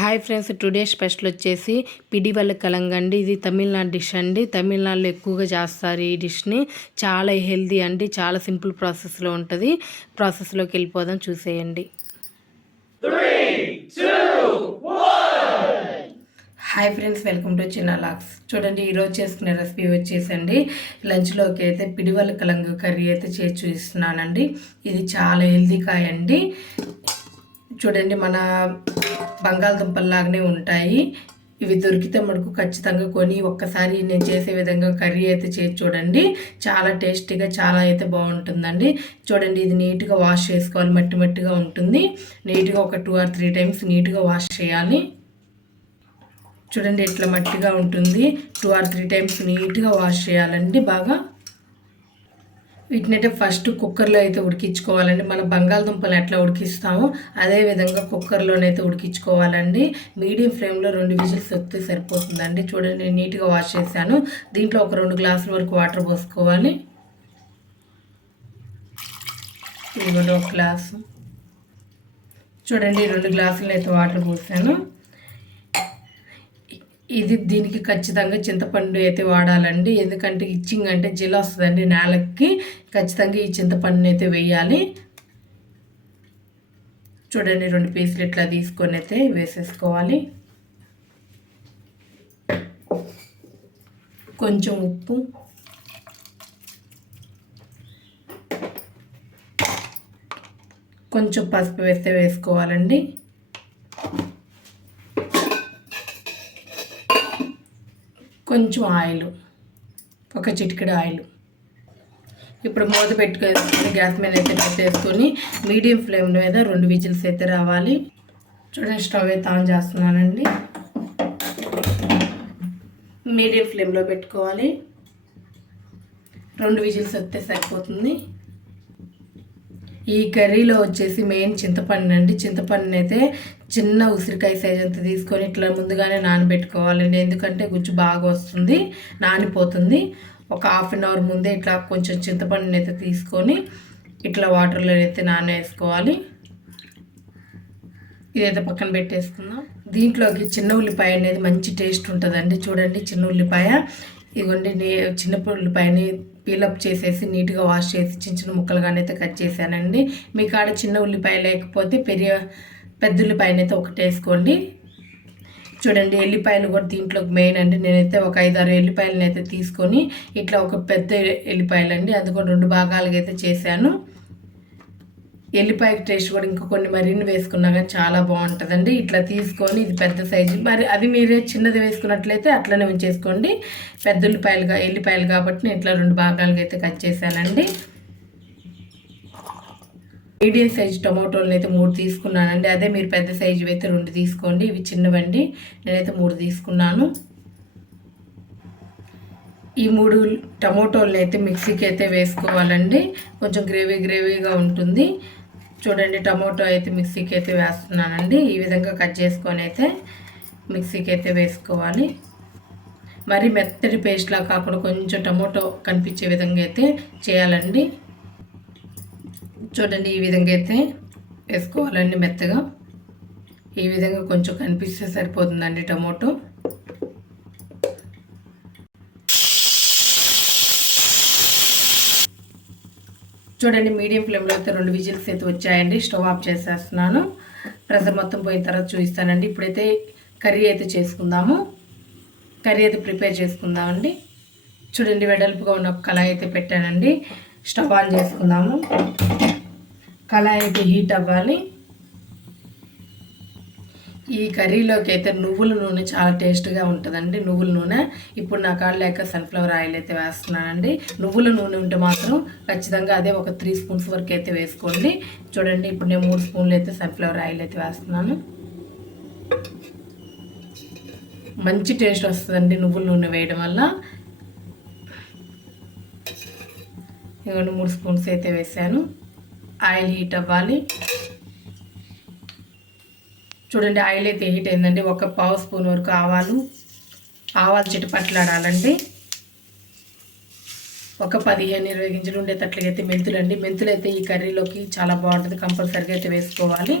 Hi friends today special వచ్చేసి పిడివల్ల కలంగండి ఇది Tamil Nadu dish అండి. తమిళనాడులో ఎక్కువగా చేస్తారు ఈ డిష్ని చాలా హెల్దీ అండి. చాలా సింపుల్ ప్రాసెస్లో ఉంటుంది. ప్రాసెస్లోకి వెళ్ళిపోదాం చూసేయండి. హాయ్ ఫ్రెండ్స్ వెల్కమ్ టు చిన్న లాక్స్. చూడండి ఈరోజు చేసుకునే రెసిపీ వచ్చేసండి. లంచ్లోకి అయితే పిడివల్ల కలంగు కర్రీ అయితే చేసి చూస్తున్నానండి ఇది చాలా హెల్దీ కాయ అండి. చూడండి మన బంగాళదుంపల్లాగానే ఉంటాయి. ఇవి దొరికితే మనకు ఖచ్చితంగా కొని ఒక్కసారి నేను చేసే విధంగా కర్రీ అయితే చేసి చూడండి. చాలా టేస్టీగా చాలా అయితే బాగుంటుందండి. చూడండి ఇది నీట్గా వాష్ చేసుకోవాలి. మట్టి మట్టిగా ఉంటుంది. నీట్గా ఒక టూ ఆర్ త్రీ టైమ్స్ నీట్గా వాష్ చేయాలి. చూడండి ఎట్లా మట్టిగా ఉంటుంది. టూ ఆర్ త్రీ టైమ్స్ నీట్గా వాష్ చేయాలండి బాగా. వీటినైతే ఫస్ట్ కుక్కర్లో అయితే ఉడికించుకోవాలండి. మన బంగాళదుంపలు ఎట్లా ఉడికిస్తామో అదే విధంగా కుక్కర్లోనైతే ఉడికించుకోవాలండి. మీడియం ఫ్లేమ్లో రెండు విజిల్స్ వస్తే సరిపోతుందండి. చూడండి నేను నీట్గా వాష్ చేశాను. దీంట్లో ఒక రెండు గ్లాసుల వరకు వాటర్ పోసుకోవాలి. ఇదిగోండి ఒక గ్లాసు. చూడండి రెండు గ్లాసులు అయితే వాటర్ పోసాను. ఇది దీనికి ఖచ్చితంగా చింతపండు అయితే వాడాలండి. ఎందుకంటే ఇచ్చింగ్ అంటే జిల్ వస్తుందండి నేలకి. ఖచ్చితంగా ఈ చింతపండుని అయితే వేయాలి. చూడండి రెండు పీసులు ఇట్లా తీసుకొని అయితే వేసేసుకోవాలి. కొంచెం ఉప్పు. కొంచెం పసుపు వేస్తే వేసుకోవాలండి. కొంచెం ఆయిల్ ఒక చిటికెడు ఆయిల్. ఇప్పుడు మూత పెట్టుకొని గ్యాస్ మీద అయితే పెట్టేసుకొని మీడియం ఫ్లేమ్ మీద రెండు విజిల్స్ అయితే రావాలి. చూడండి స్టవ్ అయితే ఆన్ చేస్తున్నానండి. మీడియం ఫ్లేమ్లో పెట్టుకోవాలి. రెండు విజిల్స్ వస్తే సరిపోతుంది. ఈ కర్రీలో వచ్చేసి మెయిన్ చింతపండు అండి. చింతపండుని అయితే చిన్న ఉసిరికాయ సైజ్ అంతా తీసుకొని ఇట్లా ముందుగానే నానబెట్టుకోవాలండి. ఎందుకంటే గుజ్జు బాగా వస్తుంది నానిపోతుంది. ఒక హాఫ్ అన్ అవర్ ముందే ఇట్లా కొంచెం చింతపండుని అయితే తీసుకొని ఇట్లా వాటర్లో అయితే నానేసుకోవాలి. ఇదైతే పక్కన పెట్టేసుకుందాం. దీంట్లోకి చిన్న ఉల్లిపాయ అనేది మంచి టేస్ట్ ఉంటుందండి. చూడండి చిన్న ఉల్లిపాయ. ఇదిగోండి నే చిన్న ఉల్లిపాయని పీలప్ చేసేసి నీట్గా వాష్ చేసి చిన్న చిన్న ముక్కలుగానైతే కట్ చేశానండి. మీ కాడ చిన్న ఉల్లిపాయ లేకపోతే పెరియ పెద్ద ఉల్లిపాయనైతే ఒకటి వేసుకోండి. చూడండి ఎల్లిపాయలు కూడా దీంట్లో మెయిన్ అండి. నేనైతే ఒక ఐదారు ఎల్లిపాయలను అయితే తీసుకొని ఇట్లా ఒక పెద్ద ఎల్లిపాయలు అండి అది కూడా రెండు భాగాలుగా అయితే చేశాను. ఎల్లిపాయ టేస్ట్ కూడా ఇంకా కొన్ని మరిన్ని వేసుకున్నా కానీ చాలా బాగుంటుందండి. ఇట్లా తీసుకొని ఇది పెద్ద సైజు. మరి అది మీరే చిన్నది వేసుకున్నట్లయితే అట్లనే ఉంచేసుకోండి. పెద్ద ఉల్లిపాయలుగా ఎల్లిపాయలు కాబట్టి నేను ఇట్లా రెండు భాగాలుగా అయితే కట్ చేశానండి. మీడియం సైజ్ టొమాటోలను అయితే మూడు తీసుకున్నానండి. అదే మీరు పెద్ద సైజు అయితే రెండు తీసుకోండి. ఇవి చిన్నవండి. నేనైతే మూడు తీసుకున్నాను. ఈ మూడు టమోటోలను అయితే మిక్సీకి అయితే వేసుకోవాలండి. కొంచెం గ్రేవీ గ్రేవీగా ఉంటుంది. చూడండి టమోటో అయితే మిక్సీకి అయితే వేస్తున్నానండి. ఈ విధంగా కట్ చేసుకొని అయితే మిక్సీకి అయితే వేసుకోవాలి. మరి మెత్తటి పేస్ట్లా కాకుండా కొంచెం టమోటో కనిపించే విధంగా అయితే చేయాలండి. చూడండి ఈ విధంగా అయితే వేసుకోవాలండి మెత్తగా. ఈ విధంగా కొంచెం కనిపిస్తే సరిపోతుందండి టమోటో. చూడండి మీడియం ఫ్లేమ్లో అయితే రెండు విజిల్స్ అయితే వచ్చాయండి. స్టవ్ ఆఫ్ చేసేస్తున్నాను. ప్రెజర్ మొత్తం పోయిన తర్వాత చూపిస్తానండి. ఇప్పుడైతే కర్రీ అయితే చేసుకుందాము. కర్రీ అయితే ప్రిపేర్ చేసుకుందామండి. చూడండి వెడల్పుగా ఉన్న ఒక కళాయి అయితే పెట్టానండి. స్టవ్ ఆన్ చేసుకుందాము. కళాయి అయితే హీట్ అవ్వాలి. ఈ కర్రీలోకి అయితే నువ్వుల నూనె చాలా టేస్ట్గా ఉంటుందండి. నువ్వుల నూనె ఇప్పుడు నా కాళ్ళు లేక సన్ఫ్లవర్ ఆయిల్ అయితే వేస్తున్నానండి. నువ్వుల నూనె ఉంటే మాత్రం ఖచ్చితంగా అదే ఒక త్రీ స్పూన్స్ వరకు అయితే వేసుకోండి. చూడండి ఇప్పుడు నేను మూడు స్పూన్లు అయితే సన్ఫ్లవర్ ఆయిల్ అయితే వేస్తున్నాను. మంచి టేస్ట్ వస్తుందండి నువ్వుల నూనె వేయడం వల్ల. ఇవ్వండి మూడు స్పూన్స్ అయితే వేసాను. ఆయిల్ హీట్ అవ్వాలి. చూడండి ఆయిల్ అయితే హీట్ అయిందండి ఒక పావు స్పూన్ వరకు ఆవాలు ఆవాలు చిటపట్లాడాలండి ఒక పదిహేను ఇరవై గింజలు ఉండేటట్లుగైతే మెంతులు అండి మెంతులు అయితే ఈ కర్రీలోకి చాలా బాగుంటుంది. కంపల్సరీగా అయితే వేసుకోవాలి.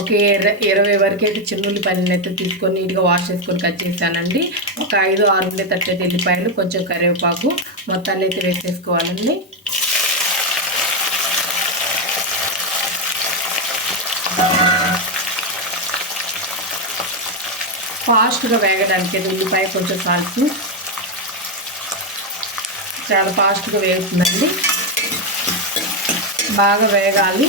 ఒక ఇరవై వరకు అయితే చిన్న ఉల్లిపాయలను అయితే తీసుకొని నీట్గా వాష్ చేసుకొని కట్ చేశానండి. ఒక ఐదు ఆరు ఉండేటట్టు ఎల్లిపాయలు కొంచెం కరివేపాకు మొత్తాన్ని అయితే వేసేసుకోవాలండి. ఫాస్ట్గా వేగడానికి అయితే ఉల్లిపాయ కొంచెం సాల్ట్. చాలా ఫాస్ట్గా వేగుతుందండి. బాగా వేగాలి.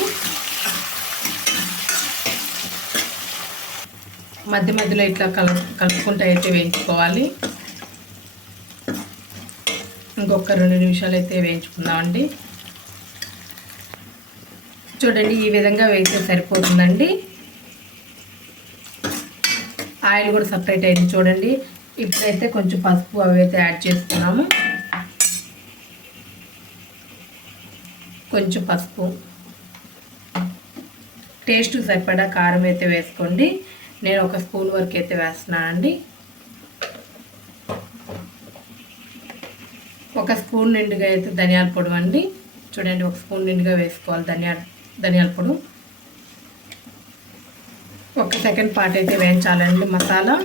మధ్య మధ్యలో ఇట్లా కలు కలుపుకుంటూ అయితే వేయించుకోవాలి. ఇంకొక రెండు నిమిషాలు అయితే వేయించుకుందామండి. చూడండి ఈ విధంగా వేస్తే సరిపోతుందండి. ఆయిల్ కూడా సపరేట్ అయింది చూడండి. ఇప్పుడైతే కొంచెం పసుపు అవి అయితే యాడ్ చేసుకున్నాము. కొంచెం పసుపు. టేస్ట్ సరిపడా కారం అయితే వేసుకోండి. నేను ఒక స్పూన్ వరకు అయితే వేస్తున్నానండి ఒక స్పూన్ నిండుగా అయితే ధనియాల పొడి అండి. చూడండి ఒక స్పూన్ నిండుగా వేసుకోవాలి ధనియాల ధనియాల పొడి. ఒక సెకండ్ పార్ట్ అయితే వేయించాలండి మసాలా.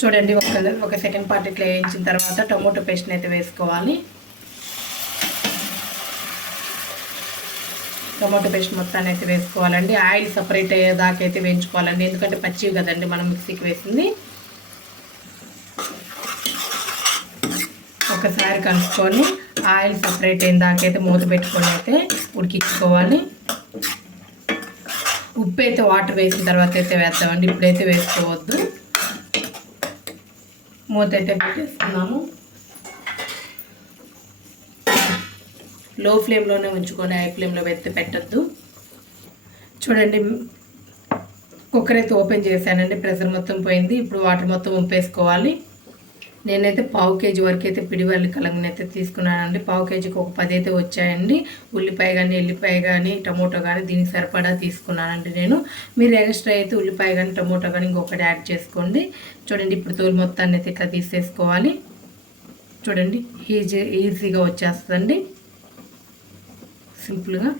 చూడండి ఒక ఒక సెకండ్ పార్ట్ ఇట్లా వేయించిన తర్వాత టొమాటో పేస్ట్ని అయితే వేసుకోవాలి. టొమాటో పేస్ట్ మొత్తాన్ని అయితే వేసుకోవాలండి. ఆయిల్ సపరేట్ అయ్యేదాకా అయితే వేయించుకోవాలండి. ఎందుకంటే పచ్చివి కదండి మనం మిక్సీకి వేసింది. ఒకసారి కలుపుకొని ఆయిల్ సపరేట్ అయిన దాకైతే మూత పెట్టుకొని అయితే ఉడికించుకోవాలి. ఉప్పు అయితే వాటర్ వేసిన తర్వాత అయితే వేద్దామండి. ఇప్పుడైతే వేసుకోవద్దు. మూత అయితే పెట్టేస్తున్నాము లో ఫ్లేమ్లోనే ఉంచుకొని హై ఫ్లేమ్లో పెడితే పెట్టద్దు. చూడండి కుక్కర్ అయితే ఓపెన్ చేశానండి. ప్రెషర్ మొత్తం పోయింది. ఇప్పుడు వాటర్ మొత్తం ఉంపేసుకోవాలి నేనైతే పావు కేజీ వరకు అయితే పిడివల్లి కలంగని అయితే తీసుకున్నానండి. పావు కేజీకి ఒక పది అయితే వచ్చాయండి. ఉల్లిపాయ కానీ ఎల్లిపాయ కానీ టమోటో కానీ దీనికి సరిపడా తీసుకున్నానండి నేను. మీరు ఎక్స్ట్రా అయితే ఉల్లిపాయ కానీ టమోటో కానీ ఇంకొకటి యాడ్ చేసుకోండి. చూడండి ఇప్పుడు తోలు మొత్తాన్ని అయితే ఇట్లా తీసేసుకోవాలి. చూడండి ఈజీ ఈజీగా వచ్చేస్తుందండి. సింపుల్గా.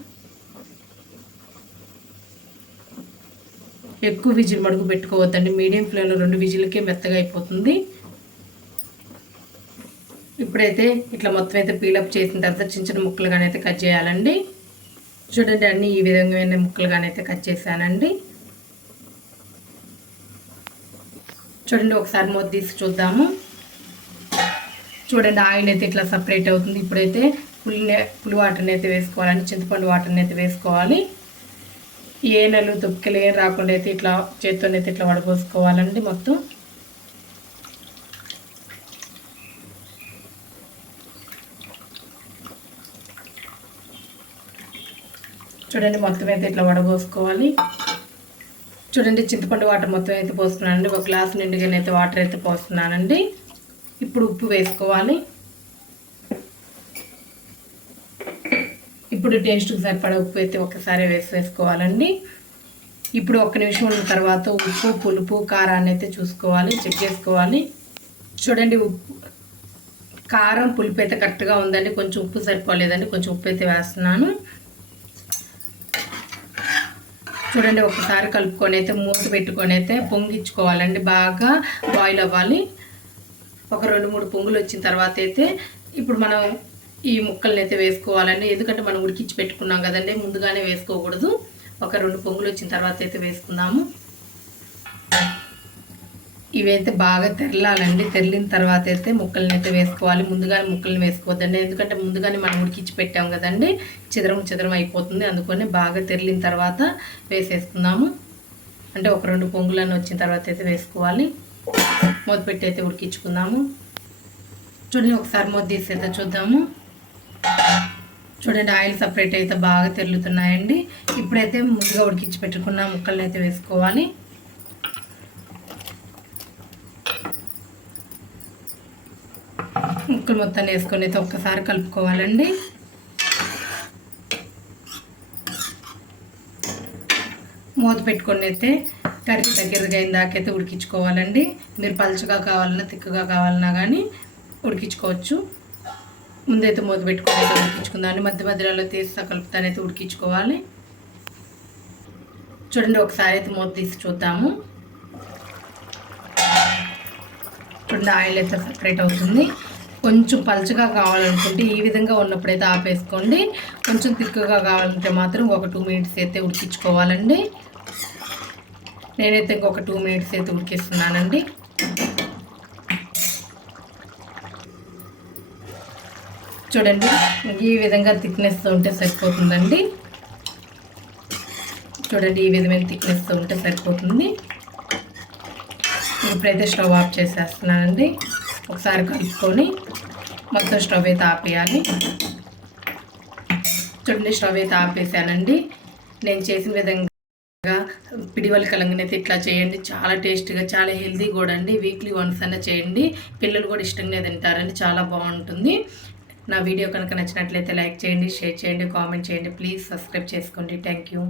ఎక్కువ విజిల్ మడుగు పెట్టుకోవద్దండి. మీడియం ఫ్లేమ్లో రెండు విజిల్కే మెత్తగా అయిపోతుంది. ఇప్పుడైతే ఇట్లా మొత్తం అయితే పీలప్ చేసిన తర్వాత చిన్న చిన్న ముక్కలుగానే అయితే కట్ చేయాలండి. చూడండి అన్నీ ఈ విధంగా ముక్కలుగానే అయితే కట్ చేశానండి. చూడండి ఒకసారి మూత తీసి చూద్దాము. చూడండి ఆయిల్ అయితే ఇట్లా సపరేట్ అవుతుంది. ఇప్పుడైతే పులి పులి వాటర్ని అయితే వేసుకోవాలండి. చింతపండు వాటర్ని అయితే వేసుకోవాలి. ఏ నెలలు తుప్పికలు ఏం రాకుండా అయితే ఇట్లా చేత్తోనైతే ఇట్లా వడపోసుకోవాలండి మొత్తం. చూడండి మొత్తం అయితే ఇట్లా వడబోసుకోవాలి. చూడండి చింతపండు వాటర్ మొత్తం అయితే పోస్తున్నానండి. ఒక గ్లాస్ నిండుగానైతే వాటర్ అయితే పోస్తున్నానండి. ఇప్పుడు ఉప్పు వేసుకోవాలి. ఇప్పుడు టేస్ట్కి సరిపడా ఉప్పు అయితే ఒకసారి వేసి వేసుకోవాలండి ఇప్పుడు ఒక్క నిమిషం ఉన్న తర్వాత ఉప్పు పులుపు కారాన్ని అయితే చూసుకోవాలి. చెక్ చేసుకోవాలి. చూడండి ఉప్పు కారం పులుపు అయితే కరెక్ట్గా ఉందండి. కొంచెం ఉప్పు సరిపోలేదండి. కొంచెం ఉప్పు అయితే వేస్తున్నాను. చూడండి ఒకసారి కలుపుకొని అయితే మూత పెట్టుకొని అయితే పొంగించుకోవాలండి. బాగా బాయిల్ అవ్వాలి. ఒక రెండు మూడు పొంగులు వచ్చిన తర్వాత అయితే ఇప్పుడు మనం ఈ ముక్కల్ని అయితే వేసుకోవాలండి. ఎందుకంటే మనం ఉడికించి పెట్టుకున్నాం కదండి ముందుగానే వేసుకోకూడదు. ఒక రెండు పొంగులు వచ్చిన తర్వాత అయితే వేసుకుందాము. ఇవైతే బాగా తెరలాలండి. తెరిలిన తర్వాత అయితే ముక్కల్ని అయితే వేసుకోవాలి. ముందుగానే ముక్కల్ని వేసుకోవద్దండి. ఎందుకంటే ముందుగానే మనం ఉడికించి పెట్టాం కదండి. చిదరం చిదరం అయిపోతుంది. అందుకని బాగా తెరిలిన తర్వాత వేసేసుకుందాము. అంటే ఒక రెండు పొంగులను వచ్చిన తర్వాత అయితే వేసుకోవాలి. మూత పెట్టి అయితే ఉడికించుకుందాము. చూడండి ఒకసారి మూత తీసి చూద్దాము. చూడండి ఆయిల్ సపరేట్ అయితే బాగా తెరులుతున్నాయండి. ఇప్పుడైతే ముందుగా ఉడికించి పెట్టుకున్న ముక్కల్ని అయితే వేసుకోవాలి. ముక్కలు మొత్తం వేసుకొని అయితే ఒక్కసారి కలుపుకోవాలండి. మూత పెట్టుకొని అయితే కర్రీ దగ్గరగా అయిన దాకైతే ఉడికించుకోవాలండి. మీరు పలుచగా కావాలన్నా తిక్కగా కావాలన్నా కానీ ఉడికించుకోవచ్చు. ముందైతే మూత పెట్టుకొని అయితే ఉడికించుకుందాం మధ్య మధ్యలో తీసి కలుపుతానైతే ఉడికించుకోవాలి. చూడండి ఒకసారి అయితే మూత తీసి చూద్దాము. చూడండి ఆయిల్ అయితే సపరేట్ అవుతుంది. కొంచెం పలుచగా కావాలనుకుంటే ఈ విధంగా ఉన్నప్పుడైతే ఆపేసుకోండి. కొంచెం తిక్కుగా కావాలంటే మాత్రం ఒక టూ మినిట్స్ అయితే ఉడికించుకోవాలండి. నేనైతే ఇంకొక టూ మినిట్స్ అయితే ఉడికిస్తున్నానండి. చూడండి ఈ విధంగా థిక్నెస్ ఉంటే సరిపోతుందండి. చూడండి ఈ విధమైన థిక్నెస్ ఉంటే సరిపోతుంది. ఇప్పుడైతే స్టవ్ ఆఫ్ చేసేస్తున్నానండి. ఒకసారి కలుపుకొని మొత్తం స్టవ్ అయితే ఆపేయాలి. చూడండి స్టవ్ అయితే ఆపేసానండి. నేను చేసిన విధంగా పిడివల కలంగనైతే ఇట్లా చేయండి. చాలా టేస్ట్గా చాలా హెల్దీ కూడా అండి. వీక్లీ వన్స్ అన్న చేయండి. పిల్లలు కూడా ఇష్టంగా తింటారండి. చాలా బాగుంటుంది. నా వీడియో కనుక నచ్చినట్లయితే లైక్ చేయండి షేర్ చేయండి కామెంట్ చేయండి. ప్లీజ్ సబ్స్క్రైబ్ చేసుకోండి. Thank you.